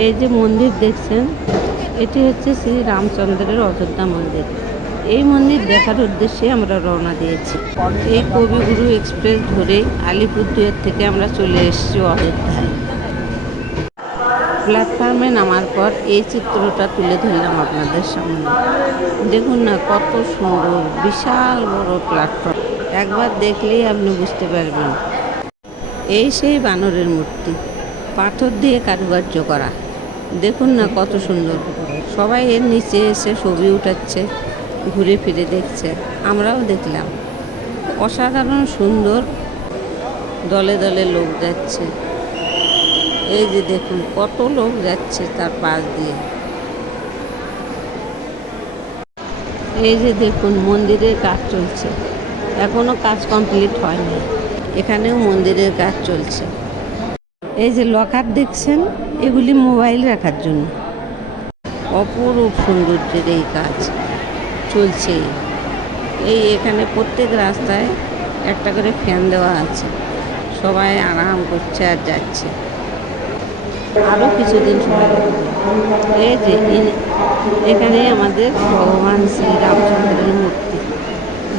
এই যে মন্দির দেখছেন, এটি হচ্ছে শ্রী রামচন্দ্রের অযোধ্যা মন্দির। এই মন্দির দেখার উদ্দেশ্যে আমরা রওনা দিয়েছি। এই কবিগুরু এক্সপ্রেস ধরে আলিপুরদুয়ার থেকে আমরা চলে এসেছি অযোধ্যায়। প্ল্যাটফর্মে নামার পর এই চিত্রটা তুলে ধরলাম আপনাদের সামনে। দেখুন না, কত সুন্দর, বিশাল বড় প্ল্যাটফর্ম। একবার দেখলেই আপনি বুঝতে পারবেন। এই সেই বানরের মূর্তি, পাথর দিয়ে কারুকার্য করা। দেখুন না কত সুন্দর। সবাই এর নিচে এসে ছবি উঠাচ্ছে, ঘুরে ফিরে দেখছে। আমরাও দেখলাম। অসাধারণ সুন্দর দলে দলে লোক যাচ্ছে। এই যে দেখুন কত লোক যাচ্ছে তার পাশ দিয়ে। এই যে দেখুন মন্দিরের কাজ চলছে। এখনও কাজ কমপ্লিট হয়নি। এখানেও মন্দিরের কাজ চলছে। এই যে লকার দেখছেন, এগুলি মোবাইল রাখার জন্য। অপরূপ সৌন্দর্যের এই কাজ চলছে। এই এখানে প্রত্যেক রাস্তায় একটা করে ফ্যান দেওয়া আছে। সবাই আরাম করছে আর যাচ্ছে। আরও কিছুদিন সময় এই যে এখানে আমাদের ভগবান শ্রী রামচন্দ্রের মূর্তি।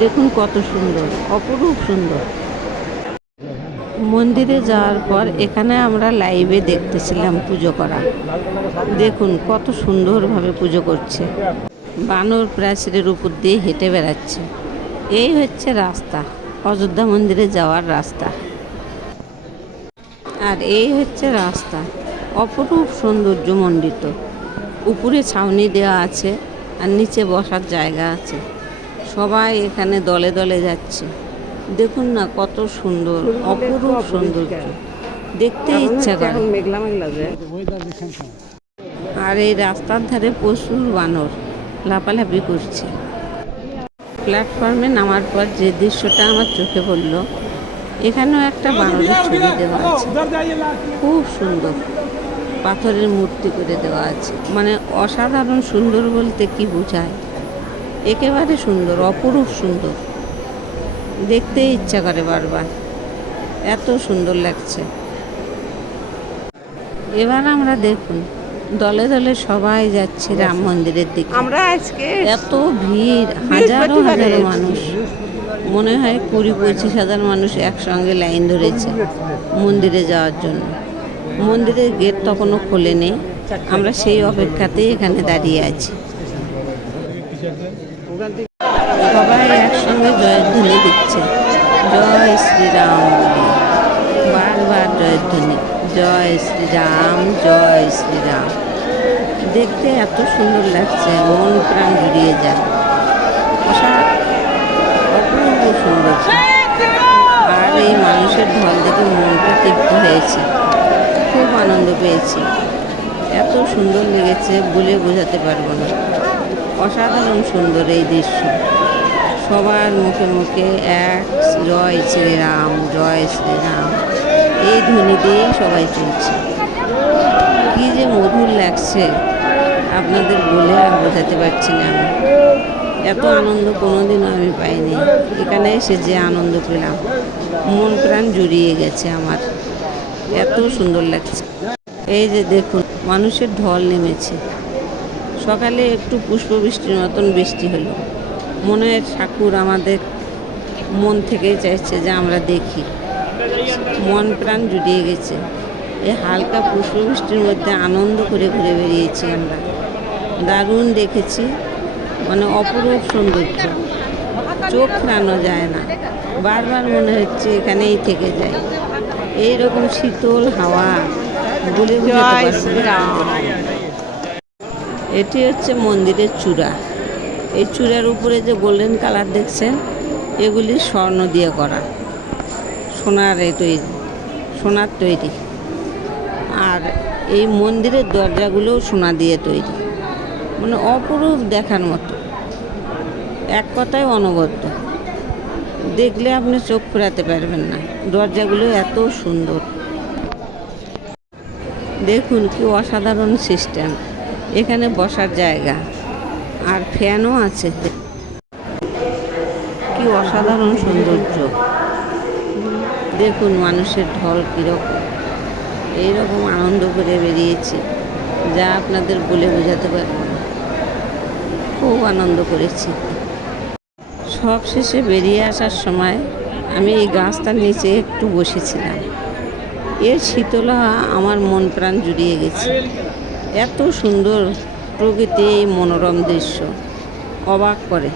দেখুন কত সুন্দর, অপরূপ সুন্দর। মন্দিরে যাওয়ার পর এখানে আমরা লাইভে দেখতেছিলাম পুজো করা। দেখুন কত সুন্দরভাবে পুজো করছে। বানর প্রাচীরের উপর দিয়ে হেঁটে বেড়াচ্ছে। এই হচ্ছে রাস্তা, অযোধ্যা মন্দিরে যাওয়ার রাস্তা। আর এই হচ্ছে রাস্তা, অপরূপ সৌন্দর্য মণ্ডিত। উপরে ছাউনি দেওয়া আছে আর নিচে বসার জায়গা আছে। সবাই এখানে দলে দলে যাচ্ছে। দেখুন না কত সুন্দর অপরূপ সৌন্দর্য। দেখতে ইচ্ছা করে। মেঘলা মেঘলা আর এই রাস্তার ধারে প্রচুর বানর লাপালাপি করছে। প্ল্যাটফর্মে নামার পর যে দৃশ্যটা আমার চোখে পড়ল এখানেও একটা বানরের ছবি দেওয়া আছে। খুব সুন্দর। পাথরের মূর্তি করে দেওয়া আছে। মানে অসাধারণ সুন্দর বলতে কি বোঝায়? একেবারে সুন্দর অপরূপ সুন্দর। দেখতে ইচ্ছা করে বারবার। এত সুন্দর লাগছে। এবার আমরা দেখুন দলে দলে সবাই যাচ্ছে রাম মন্দিরের দিকে। আমরা আজকে এত ভিড় হাজারো হাজারো মানুষ। মনে হয় কুড়ি পঁচিশ হাজার মানুষ একসঙ্গে লাইন ধরেছে মন্দিরে যাওয়ার জন্য। মন্দিরের গেট তখনও খোলেনি আমরা সেই অপেক্ষাতেই এখানে দাঁড়িয়ে আছি। সবাই একসঙ্গে জয়ধ্বনি দিচ্ছে। জয় শ্রীরাম। বারবার জয়ধ্বনি জয় শ্রীরাম জয় শ্রীরাম। দেখতে এত সুন্দর লাগছে, মন প্রাণ জুড়িয়ে যায়। অপূর্ব সুন্দর। আর এই মানুষের ঢল দেখে মনটা তৃপ্ত হয়েছে। খুব আনন্দ পেয়েছি। এত সুন্দর লেগেছে বলে বোঝাতে পারব না। অসাধারণ সুন্দর এই দৃশ্য। সবার মুখে মুখে এক, জয় শ্রীরাম জয় শ্রীরাম। এই ধ্বনি দিয়েই সবাই চলছে। কী যে মধুর লাগছে। আপনাদের বলে আর বোঝাতে পারছি না আমি। এত আনন্দ কোনোদিনও আমি পাইনি। এখানে এসে যে আনন্দ পেলাম, মন প্রাণ জুড়িয়ে গেছে আমার। এত সুন্দর লাগছে। এই যে দেখুন, মানুষের ঢল নেমেছে। সকালে একটু পুষ্পবৃষ্টির মতন বৃষ্টি হলো। মনে হয় ঠাকুর আমাদের মন থেকেই চাইছে যে আমরা দেখি। মন প্রাণ জুড়িয়ে গেছে। এই হালকা পুষ্পবৃষ্টির মধ্যে আনন্দ করে ঘুরে বেরিয়েছি আমরা। দারুণ দেখেছি। মানে অপরূপ সৌন্দর্য। চোখ ফেরানো যায় না। বারবার মনে হচ্ছে এখানেই থেকে যায়। এই রকম শীতল হাওয়া বলে এটি হচ্ছে মন্দিরের চূড়া। এই চূড়ার উপরে যে গোল্ডেন কালার দেখছেন, এগুলি স্বর্ণ দিয়ে করা। সোনার তৈরি সোনার তৈরি। আর এই মন্দিরের দরজাগুলোও সোনা দিয়ে তৈরি। মানে অপরূপ দেখার মতো। এক কথায় অনবদ্য। দেখলে আপনি চোখ ফেরাতে পারবেন না। দরজাগুলো এত সুন্দর। দেখুন কি অসাধারণ সিস্টেম এখানে বসার জায়গা। আর ফ্যানও আছে। কি অসাধারণ সৌন্দর্য। দেখুন মানুষের ঢল কীরকম। এইরকম আনন্দ করে বেরিয়েছি, যা আপনাদের বলে বোঝাতে পারব না। খুব আনন্দ করেছি। সব শেষে বেরিয়ে আসার সময় আমি এই গাছটার নিচে একটু বসেছিলাম। এর শীতলা আমার মন প্রাণ জুড়িয়ে গেছে। এত সুন্দর প্রকৃতি এই মনোরম দৃশ্য। অবাক করে।